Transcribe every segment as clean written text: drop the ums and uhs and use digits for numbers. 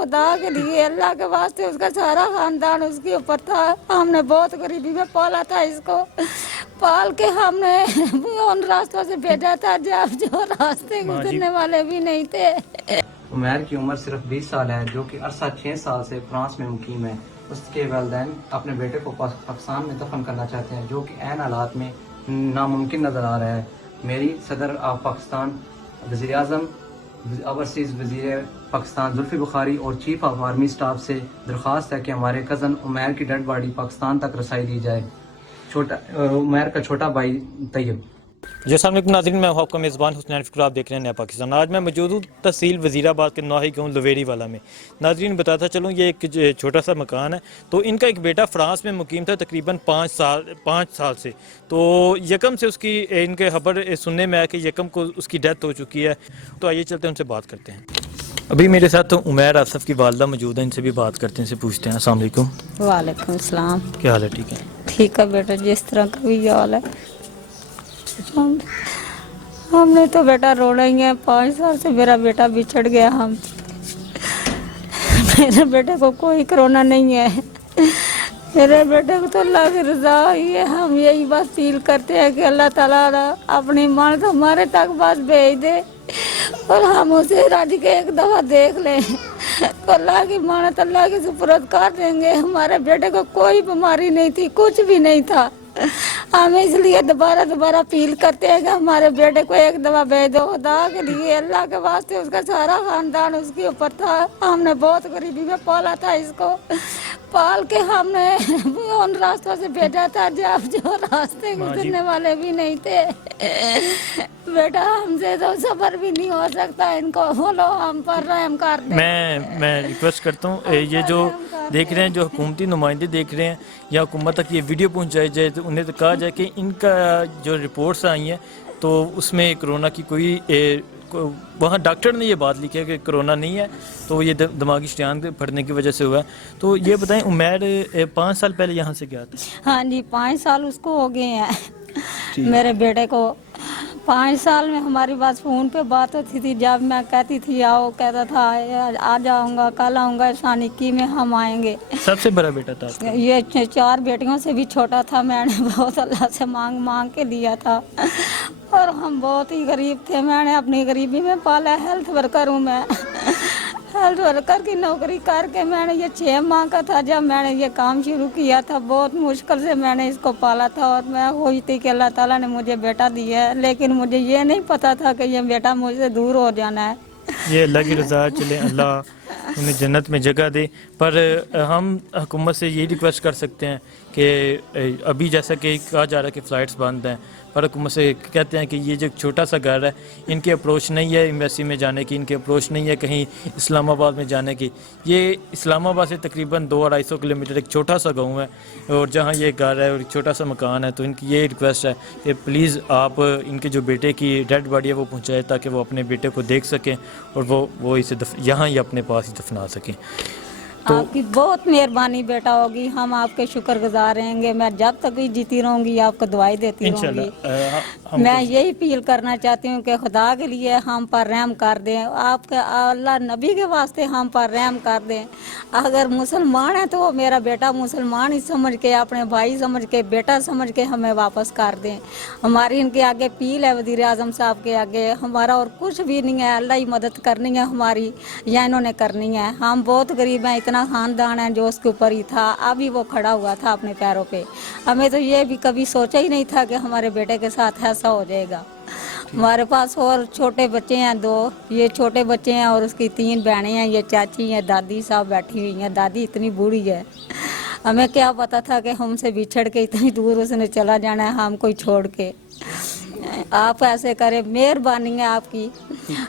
खुदा के लिए, अल्लाह के वास्ते। उसका सारा खानदान उसके ऊपर था। हमने बहुत गरीबी में पाला था इसको, पाल के हमने उन रास्तों से भेजा था जब जो रास्ते गुजरने वाले भी नहीं थे। उमैर की उम्र सिर्फ 20 साल है, जो कि अरसा 6 साल से फ्रांस में मुकीम है। उसके वालिदैन अपने बेटे को पाकिस्तान में दफन करना चाहते हैं, जो कि ऐन हालात में नामुमकिन नज़र आ रहा है। मेरी सदर ऑफ पाकिस्तान, वज़ीर आज़म, ओवरसीज़ वज़ीर पाकिस्तान जुल्फ़ी बुखारी और चीफ ऑफ आर्मी स्टाफ से दरख्वास्त है कि हमारे कज़न उमैर की डेड बॉडी पाकिस्तान तक रसाई दी जाए। उमैर का छोटा भाई तैयब। जी अस्सलाम वालेकुम नाज़रीन, मैं हूं आपका मेज़बान हुसनैन फ़िक्र, आप देख रहे हैं नया पाकिस्तान। आज मैं मौजूद हूँ तहसील वज़ीराबाद के नौही गाँव लवेरी वाला में। नाज़रीन बताता चलूँ, ये एक छोटा सा मकान है। तो इनका एक बेटा फ़्रांस में मुकीम था तकरीबन 5 साल से। तो यकम से उसकी इनके खबर सुनने में आया कि यकम को उसकी डेथ हो चुकी है। तो आइए चलते हैं, उनसे बात करते हैं। अभी मेरे साथ तो उमैर आसफ़ की वालदा मौजूद है, इनसे भी बात करते हैं, इनसे पूछते हैं। अस्सलाम वालेकुम। वालेकुम सलाम। क्या हाल है? ठीक है? ठीक है बेटा, जिस तरह का भी हाल है। हमने तो बेटा रोना ही है। 5 साल से मेरा बेटा बिछड़ गया। हम मेरे बेटे को कोई कोरोना नहीं है। मेरे बेटे को तो अल्लाह की रजा ही है। हम यही बात फील करते हैं कि अल्लाह ताला अपनी मान हमारे तक बस भेज दे और हम उसे राजी के एक दफा देख लें। तो अल्लाह की मानत अल्लाह के सुपुर्द कर देंगे। हमारे बेटे को कोई बीमारी नहीं थी, कुछ भी नहीं था। हम इसलिए दोबारा फील करते हैं कि हमारे बेटे को एक दफा भेज दो खुदा के लिए, अल्लाह के वास्ते। उसका सारा खानदान उसके ऊपर था। हमने बहुत गरीबी में पाला था इसको, पाल के हमने उन रास्तों से भेजा था जब जो रास्ते गुजरने वाले भी नहीं थे। बेटा हमसे तो सफर भी नहीं हो सकता। इनको बोलो हम पर रहम कर दे। मैं रिक्वेस्ट करता हूँ, ये जो देख रहे हैं, जो हुकूमती नुमाइंदे देख रहे हैं या हुकूमत तक ये वीडियो पहुँचाई जाए, तो उन्हें तो कहा जाए कि इनका जो रिपोर्ट्स आई हैं तो उसमें कोरोना की कोई वहाँ डॉक्टर ने ये बात लिखी है कि कोरोना नहीं है, तो ये दिमागी स्ट्रेन फटने की वजह से हुआ है। तो ये बताएं, उमैर 5 साल पहले यहाँ से गया था? हाँ जी, 5 साल उसको हो गए हैं। मेरे बेटे को 5 साल में हमारी बात फोन पे बात होती थी। जब मैं कहती थी आओ, कहता था आ जाऊंगा, कल आऊंगा, शानिकी में हम आएंगे। सबसे बड़ा बेटा था? ये 4 बेटियों से भी छोटा था। मैंने बहुत अल्लाह से मांग के लिया था और हम बहुत ही गरीब थे। मैंने अपनी गरीबी में पाला। हेल्थ वर्कर हूँ मैं। हेल्थ वर्कर की नौकरी करके मैंने ये 6 माह का था जब मैंने ये काम शुरू किया था। बहुत मुश्किल से मैंने इसको पाला था और मैं खुश थी कि अल्लाह ताला ने मुझे बेटा दिया है। लेकिन मुझे ये नहीं पता था कि ये बेटा मुझसे दूर हो जाना है। ये अल्लाह की रज़ा, चले अल्लाह उन्हें जन्नत में जगह दे। पर हम हुकूमत से यही रिक्वेस्ट कर सकते हैं कि अभी जैसा कि कहा जा रहा है कि फ़्लाइट्स बंद हैं, पर हुकूमत से कहते हैं कि ये जो छोटा सा घर है, इनकी अप्रोच नहीं है एम्बेसी में जाने की, इनकी अप्रोच नहीं है कहीं इस्लामाबाद में जाने की। ये इस्लामाबाद से तकरीबन 200-250 किलोमीटर एक छोटा सा गांव है और जहां ये घर है और एक छोटा सा मकान है। तो इनकी ये रिक्वेस्ट है कि प्लीज़ आप इनके जो बेटे की डेड बॉडी है वो पहुँचाए, ताकि वो अपने बेटे को देख सकें और वो इसे यहाँ ही अपने पास ही दफना सकें। तो आपकी बहुत मेहरबानी बेटा होगी। हम आपके शुक्रगुजार रहेंगे। मैं जब तक भी जीती रहूंगी आपको दुआई देती रहूंगी। मैं यही अपील करना चाहती हूँ कि खुदा के लिए हम पर रहम कर दें। आपके अल्लाह नबी के वास्ते हम पर रहम कर दें। अगर मुसलमान है तो वो मेरा बेटा मुसलमान ही समझ के, अपने भाई समझ के, बेटा समझ के हमें वापस कर दें। हमारी इनके आगे अपील है, वज़ीर आज़म साहब के आगे। हमारा और कुछ भी नहीं है, अल्लाह ही मदद करनी है हमारी या इन्होंने करनी है। हम बहुत गरीब हैं, इतना खानदान है जो उसके ऊपर ही था। अभी वो खड़ा हुआ था अपने पैरों पे। हमें तो ये भी कभी सोचा ही नहीं था कि हमारे बेटे के साथ ऐसा हो जाएगा। हमारे पास और छोटे बच्चे हैं 2, ये छोटे बच्चे हैं और उसकी 3 बहनें हैं। ये चाची हैं, दादी साहब बैठी हुई हैं। दादी इतनी बूढ़ी है, हमें क्या पता था कि हमसे बिछड़ के इतनी दूर उसने चला जाना है हम कोई छोड़ के। आप ऐसे करें, मेहरबानी है आपकी।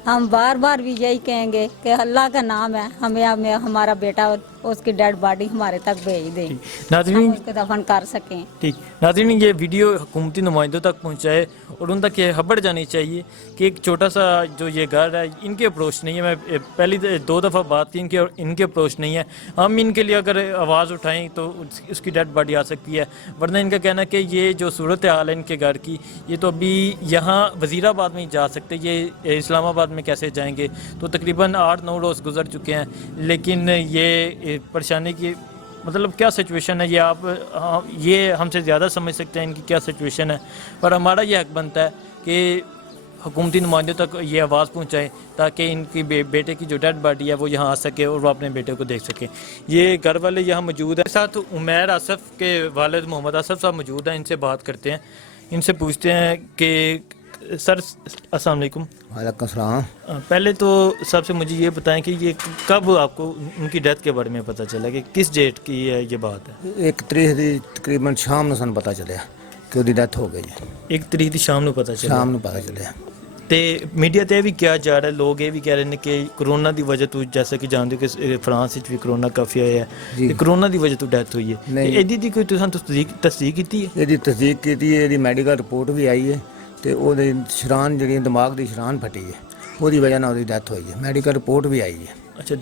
हम बार बार भी यही कहेंगे कि अल्लाह का नाम है, हमें हमारा बेटा उसकी डेड बॉडी हमारे तक भेज दें, हम नाज़रीन उसको दफन कर सकें। ठीक नाज़रीन, ये वीडियो हुकूमती नुमाइंदों तक पहुँचाए और उन तक ये खबर जानी चाहिए कि एक छोटा सा जो ये घर है, इनके अप्रोच नहीं है। मैं पहली 2 दफ़ा बात की इनके अप्रोच नहीं है। हम इनके लिए अगर आवाज़ उठाएं तो उसकी डेड बॉडी आ सकती है, वरना इनका कहना है कि ये जो सूरत हाल है इनके घर की, ये तो अभी यहाँ वज़ीराबाद में ही जा सकते, ये इस्लामाबाद में कैसे जाएंगे। तो तकरीबन 8-9 रोज़ गुजर चुके हैं, लेकिन ये परेशानी की मतलब क्या सिचुएशन है ये आप ये हमसे ज़्यादा समझ सकते हैं इनकी क्या सिचुएशन है। पर हमारा ये हक बनता है कि हुकूमती नुमाइंदों तक ये आवाज़ पहुँचाएँ ताकि इनकी बेटे की जो डेड बॉडी है वो यहाँ आ सके और वो अपने बेटे को देख सके। ये घर वाले यहाँ मौजूद है, साथ उमैर आसफ़ के वालिद मोहम्मद आसफ़ साहब मौजूद हैं। इनसे बात करते हैं, इनसे पूछते हैं कि सर अस्सलाम वालेकुम। वालेकुम सलाम। पहले तो सबसे मुझे ये बताएं कि ये कब आपको उनकी डेथ के बारे में पता चला कि किस डेट की है ये बात है? 1 तरीक ਦੀ ਤਕਰੀਬਨ ਸ਼ਾਮ ਨੂੰ ਸਾਨੂੰ ਪਤਾ ਚੱਲਿਆ ਕਿ ਉਹਦੀ ਡੈਥ ਹੋ ਗਈ ਹੈ। 1 ਤਰੀਕ ਦੀ ਸ਼ਾਮ ਨੂੰ ਪਤਾ ਚੱਲਿਆ। ਸ਼ਾਮ ਨੂੰ ਪਤਾ ਚੱਲਿਆ। ਤੇ ਮੀਡੀਆ ਤੇ ਇਹ ਵੀ ਕਿਹਾ ਜਾ ਰਿਹਾ, ਲੋਕ ਇਹ ਵੀ ਕਹਿ ਰਹੇ ਨੇ ਕਿ ਕਰੋਨਾ ਦੀ ਵਜ੍ਹਾ ਤੋਂ, ਜੈਸਾ ਕਿ ਜਾਣਦੇ ਹੋ ਕਿ ਫਰਾਂਸ ਵਿੱਚ ਵੀ ਕਰੋਨਾ ਕਾਫੀ ਆਇਆ ਹੈ, ਤੇ ਕਰੋਨਾ ਦੀ ਵਜ੍ਹਾ ਤੋਂ ਡੈਥ ਹੋਈ ਹੈ। ਤੇ ਇਹਦੀ ਦੀ ਕੋਈ ਤੁਸੀਂ ਤਸਦੀਕ ਕੀਤੀ ਹੈ? ਇਹਦੀ ਤਸਦੀਕ ਕੀਤੀ ਹੈ, ਇਹਦੀ ਮੈਡੀਕਲ ਰਿਪੋਰਟ ਵੀ ਆਈ ਹੈ ਤੇ ਉਹਦੇ ਸ਼ਰਾਨ ਜਿਹੜੀ ਦਿਮਾਗ ਦੀ ਸ਼ਰਾਨ ਫਟੀ ਹੈ, ਉਹਦੀ ਵਜ੍ਹਾ ਨਾਲ ਉਹਦੀ ਡੈਥ ਹੋਈ ਹੈ। ਮੈਡੀਕਲ ਰਿਪੋर्ट ਵੀ ਆਈ ਹੈ। ਅੱਛਾ,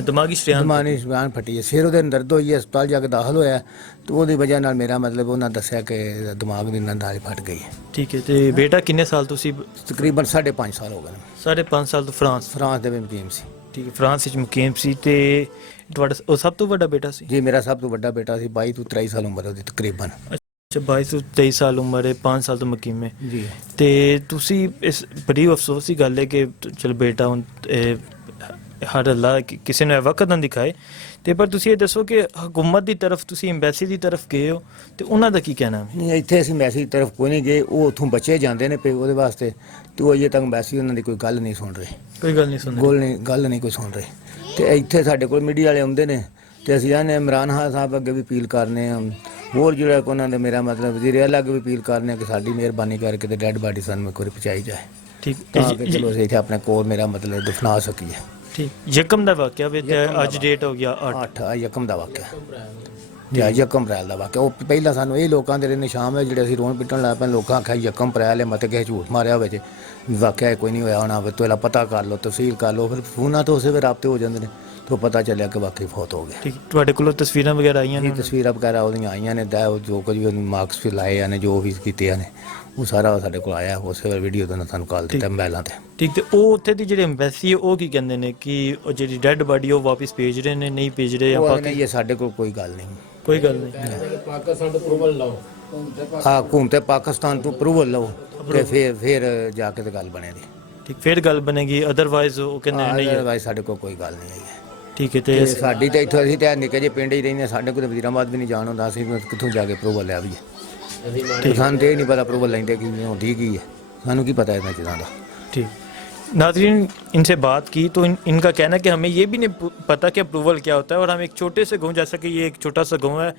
ਦਿਮਾਗੀ ਸ਼ਰਾਨ ਫਟੀ ਹੈ, ਸਿਰ ਉਹਦੇ ਦਰਦ ਹੋਈ ਹੈ, ਹਸਪਤਾਲ ਜਾ ਕੇ ਦਾਖਲ ਹੋਇਆ ਤੇ ਉਹਦੀ ਵਜ੍ਹਾ ਨਾਲ ਮੇਰਾ ਮਤਲਬ ਉਹਨਾਂ ਦੱਸਿਆ ਕਿ ਦਿਮਾਗ ਦੀ ਨਸਾਂ ਫਟ ਗਈ ਹੈ। ਠੀਕ ਹੈ। ਤੇ ਬੇਟਾ ਕਿੰਨੇ ਸਾਲ ਤੋਂ ਸੀ? ਤਕਰੀਬਨ 5.5 ਸਾਲ ਹੋ ਗਏ ਨੇ। 5.5 ਸਾਲ ਤੋਂ ਫਰਾਂਸ ਦੇ ਵਿੱਚ ਮੁਕੀਮ ਸੀ। ਠੀਕ ਹੈ, ਫਰਾਂਸ ਵਿੱਚ ਮੁਕੀਮ ਸੀ। ਤੇ ਤੁਹਾਡਾ ਉਹ ਸਭ ਤੋਂ ਵੱਡਾ ਬੇਟਾ ਸੀ? ਜੀ ਮੇਰਾ ਸਭ ਤੋਂ ਵੱਡਾ ਬੇਟਾ ਸੀ, 22 ਤੋਂ 23 ਸਾਲ ਉਮਰ ਉਹਦੀ ਤਕਰੀਬਨ। ਅੱਛਾ, 22 ਤੋਂ 23 ਸਾਲ ਉਮਰ ਹੈ, 5 ਸਾਲ ਤੋਂ ਮੁਕੀਮ ਹੈ ਜੀ। ਤੇ ਤੁਸੀਂ ਇਸ ਬੜੀ ਅਫਸੋਸ ਦੀ ਗੱਲ ਹੈ ਕਿ ਚਲ ਬੇਟਾ ਹੁਣ ਹਰ ਅੱਲਾ ਕਿਸੇ ਨੂੰ ਵਕਤ ਨਾ ਦਿਖਾਏ। ਤੇ ਪਰ ਤੁਸੀਂ ਇਹ ਦੱਸੋ ਕਿ ਹਕੂਮਤ ਦੀ ਤਰਫ, ਤੁਸੀਂ ਐਮਬੈਸੀ ਦੀ ਤਰਫ ਗਏ ਹੋ ਤੇ ਉਹਨਾਂ ਦਾ ਕੀ ਕਹਿਣਾ ਹੈ? ਨਹੀਂ, ਇੱਥੇ ਅਸੀਂ ਐਮਬੈਸੀ ਦੀ ਤਰਫ ਕੋਈ ਨਹੀਂ ਗਏ, ਉਹ ਉੱਥੋਂ ਬੱਚੇ ਜਾਂਦੇ ਨੇ ਪਏ ਉਹਦੇ ਵਾਸਤੇ, ਤੇ ਉਹ ਅਜੇ ਤੱਕ ਐਮਬੈਸੀ ਉਹਨਾਂ ਦੀ ਕੋਈ ਗੱਲ ਨਹੀਂ ਸੁਣ ਰਹੀ, ਕੋਈ ਗੱਲ ਨਹੀਂ ਸੁਣ ਰਹੀ। ਗੱਲ ਨਹੀਂ ਕੋਈ ਸੁਣ ਰਹੀ। ਤੇ ਇੱਥੇ ਸਾਡੇ ਕੋਲ ਮੀਡੀਆ ਵਾਲੇ ਆਉਂਦੇ ਨੇ ਤੇ ਅਸੀਂ ਆਨੇ ਇਮਰਾਨ ਖਾਨ ਸਾਹਿਬ ਅੱਗੇ ਵੀ ਅਪੀਲ ਕਰਨੇ ਆ, ਹੋਰ ਜਿਹੜਾ ਉਹਨਾਂ ਦੇ ਮੇਰਾ ਮਤਲਬ ਵਜ਼ੀਰ ਆਲਾ ਅੱਗੇ ਵੀ ਅਪੀਲ ਕਰਨੇ ਆ ਕਿ ਸਾਡੀ ਮਿਹਰਬਾਨੀ ਕਰਕੇ ਤੇ ਡੈਡ ਬਾਡੀ ਸਾਨੂੰ ਇੱਕ ਵਾਰੀ ਪਹੁੰਚਾਈ ਜਾਏ। ਠੀਕ, ਤਾਂ ਕਿ ਚਲੋ ਅਸੀਂ ਇੱਥੇ ਆਪਣੇ ਕੋਲ ਮੇਰਾ ਮਤਲਬ ਦਫਨਾ ਸਕੀਏ। ਠੀਕ। ਯਕਮ ਦਾ ਵਾਕਿਆ ਵਿੱਚ ਅੱਜ ਡੇਟ ਹੋ ਗਿਆ 8 ਯਕਮ ਦਾ ਵਾਕਿਆ, ਜਾਂ ਯਕਮ ਅਪ੍ਰੈਲ ਦਾ ਵਾਕਿਆ। ਉਹ ਪਹਿਲਾਂ ਸਾਨੂੰ ਇਹ ਲੋਕਾਂ ਦੇ ਨਿਸ਼ਾਨ ਹੈ ਜਿਹੜੇ ਅਸੀਂ ਰੋਣ ਪਿੱਟਣ ਲੱਗ ਪਏ, ਲੋਕਾਂ ਆਖਿਆ ਯਕਮ ਅਪ੍ਰੈਲ ਹੈ, ਮਤ ਕਿਸੇ ਝੂਠ ਮਾਰਿਆ ਹੋਵੇ ਜੇ ਵਾਕਿਆ ਕੋਈ ਨਹੀਂ ਹੋਇਆ ਹੋਣਾ, ਪਹਿਲਾਂ ਪਤਾ ਕਰ ਲਓ, ਤਫਸੀਲ ਕਰ ਲਓ, ਫਿਰ ਫੋਨਾਂ ਤੋਂ ਉਸੇ ਵੇ ਰਾਬਤੇ ਹੋ ਜਾਂਦੇ ਨੇ, ਤੋਂ ਪਤਾ ਚੱਲਿਆ ਕਿ ਵਾਕਈ ਫੌਤ ਹੋ ਗਿਆ। ਠੀਕ। ਤੁਹਾਡੇ ਕੋਲ ਤਸਵੀਰਾਂ ਵਗੈਰਾ ਆਈਆਂ ਨੇ? ਤਸਵੀਰਾਂ ਵਗੈਰਾ ਉਹਦੀਆਂ ਆਈਆਂ ਨੇ, ਜੋ ਕੁਝ ਵੀ ਮਾਰਕਸ ਵੀ ਲਾਏ ਨੇ, ਜੋ ਵੀ ਕੀਤੇ ਨੇ, ਉਹ ਸਾਰਾ ਸਾਡੇ ਕੋਲ ਆਇਆ, ਉਸੇ ਵੇਲੇ ਵੀਡੀਓ ਤੋਂ ਤੁਹਾਨੂੰ ਕਾਲ ਦਿੱਤਾ ਮੋਬਾਈਲਾਂ ਤੇ। ਠੀਕ। ਤੇ ਉਹ ਉੱਥੇ ਦੀ ਜਿਹੜੀ ਐਮਬੈਸੀ ਹੈ ਉਹ ਕੀ ਕਹਿੰਦੇ ਨੇ ਕਿ ਉਹ ਜਿਹੜੀ ਡੈਡ ਬਾਡੀ ਉਹ ਵਾਪਸ ਭੇਜ ਰਹੇ ਨੇ, ਨਹੀਂ ਭੇਜ ਰਹੇ? ਉਹ ਨਹੀਂ, ਇਹ ਸਾਡੇ ਕੋਲ ਕੋਈ ਗੱਲ ਨਹੀਂ, ਕੋਈ ਗੱਲ ਨਹੀਂ। ਪਾਕਿਸਤਾਨ ਤੋਂ ਅਪਰੂਵਲ ਲਓ, ਹਾਂ ਹਕੂਮਤ ਪਾਕਿਸਤਾਨ ਤੋਂ ਅਪਰੂਵਲ ਲਓ ਤੇ ਫਿਰ ਜਾ ਕੇ ਤੇ ਗੱਲ ਬਣੇਗੀ। ਠੀਕ, ਫਿਰ ਗੱਲ ਬਣੇਗੀ, ਅਦਰਵਾਈਜ਼ ਉਹ ਕਹਿੰਦੇ ਨਹੀਂ, ਅਦਰਵਾਈਜ਼ ਸਾਡੇ ਕੋਲ ਕੋਈ ਗੱਲ ਨਹੀਂ ਹੈ। ਠੀਕ ਹੈ। ਤੇ ਸਾਡੀ ਤਾਂ ਇੱਥੋਂ ਅਸੀਂ ਤਾਂ ਨਿੱਕੇ ਜਿਹੇ ਪਿੰਡ ਹੀ ਰਹਿੰਦੇ, ਸਾਡੇ ਕੋਲ ਵਜ਼ੀਰਾਬਾਦ ਵੀ ਨਹੀਂ ਜਾਣ ਹੁੰਦਾ, ਅਸੀਂ ਕਿੱਥੋਂ ਜਾ ਕੇ ਅਪਰੂਵਲ ਲਿਆ ਵੀ ਸਾਨੂੰ ਤੇ ਨਹੀਂ ਪਤਾ ਅਪਰੂਵਲ ਲੈਂਦੇ ਕੀ ਹੁੰਦੀ ਕੀ ਹੈ, ਸਾਨੂੰ ਕੀ पता है इतना चीज़ों का। ठीक। नाज़रीन, इनसे बात की तो इनका कहना है कि हमें ये भी नहीं पता कि अप्रूवल क्या होता है, और हम एक छोटे से गाँव, जैसा कि ये एक छोटा सा गाँव है,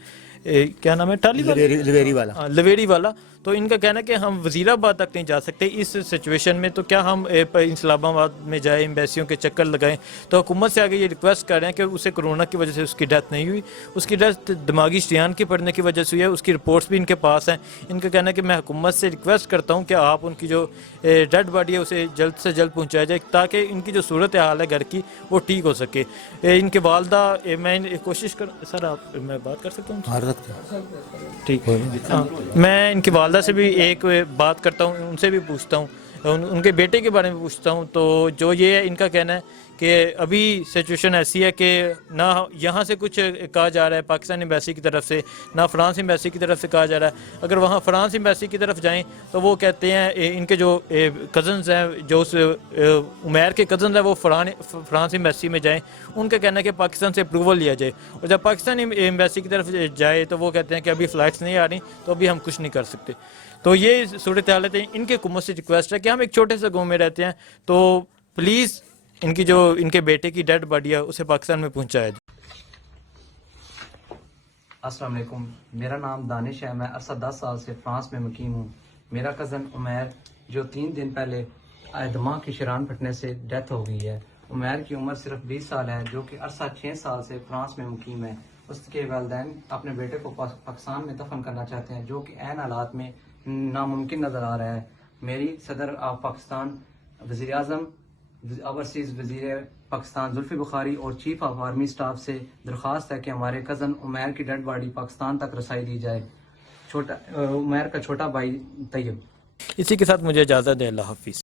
क्या नाम है, टाली लवेरी वाला, हाँ लवेरी वाला। तो इनका कहना है कि हम वज़ीराबाद तक नहीं जा सकते इस सिचुएशन में, तो क्या हम इस्लामाबाद में जाए, एम्बेसियों के चक्कर लगाएं? तो हुकूमत से आगे ये रिक्वेस्ट कर रहे हैं कि उसे कोरोना की वजह से उसकी डेथ नहीं हुई, उसकी डेथ दिमागी शरियान के पड़ने की वजह से हुई है, उसकी रिपोर्ट्स भी इनके पास हैं। इनका कहना है कि मैं हुकूमत से रिक्वेस्ट करता हूँ कि आप उनकी जो डेड बॉडी है उसे जल्द से जल्द पहुँचाया जाए ताकि इनकी जो सूरत हाल है घर की वो ठीक हो सके। इनके वालदा, मैं कोशिश कर, सर आप, मैं बात कर सकता हूँ? ठीक है। मैं इनकी वालदा से भी एक बात करता हूँ, उनसे भी पूछता हूँ, उनके बेटे के बारे में पूछता हूँ। तो जो ये है, इनका कहना है कि अभी सिचुएशन ऐसी है कि ना यहाँ से कुछ कहा जा रहा है पाकिस्तान एम्बेसी की तरफ से, ना फ्रांस एम्बेसी की तरफ से कहा जा रहा है। अगर वहाँ फ्रांस एम्बेसी की तरफ जाएं तो वो कहते हैं, इनके जो कज़न्स हैं, जो उस उमैर के कज़न्स हैं, वो फ्रांस एम्बेसी में जाएं। उनका कहना है कि पाकिस्तान से अप्रूवल लिया जाए, और जब पाकिस्तान एम्बेसी की तरफ जाए तो वो कहते हैं कि अभी फ़्लाइट्स नहीं आ रही, तो अभी हम कुछ नहीं कर सकते। तो ये सूरत हालत है। इनके हुकूमत से रिक्वेस्ट है कि हम एक छोटे से गाँव में रहते हैं, तो प्लीज़ इनकी जो इनके बेटे की डेड बॉडी है उसे पाकिस्तान में पहुंचाया जाए। अस्सलाम वालेकुम, मेरा नाम दानिश है, मैं अरसा 10 साल से फ्रांस में मुकीम हूँ। मेरा कज़न उमैर, जो 3 दिन पहले दिमाग की शरान फटने से डेथ हो गई है, عمیر کی عمر صرف 20 سال ہے جو کہ عرصہ 6 سال سے فرانس میں مقیم ہے. اس کے والدین اپنے بیٹے کو پاکستان میں دفن کرنا چاہتے ہیں جو کہ عین حالات میں ناممکن نظر آ رہا ہے. میری صدر آف پاکستان وزیر اعظم اوورسیز وزیر پاکستان زلفی بخاری اور چیف آف آرمی اسٹاف سے درخواست ہے کہ ہمارے کزن عمیر کی ڈیڈ باڈی پاکستان تک رسائی دی جائے. عمیر کا چھوٹا بھائی طیب. اسی کے ساتھ مجھے اجازت ہے. اللہ حافظ.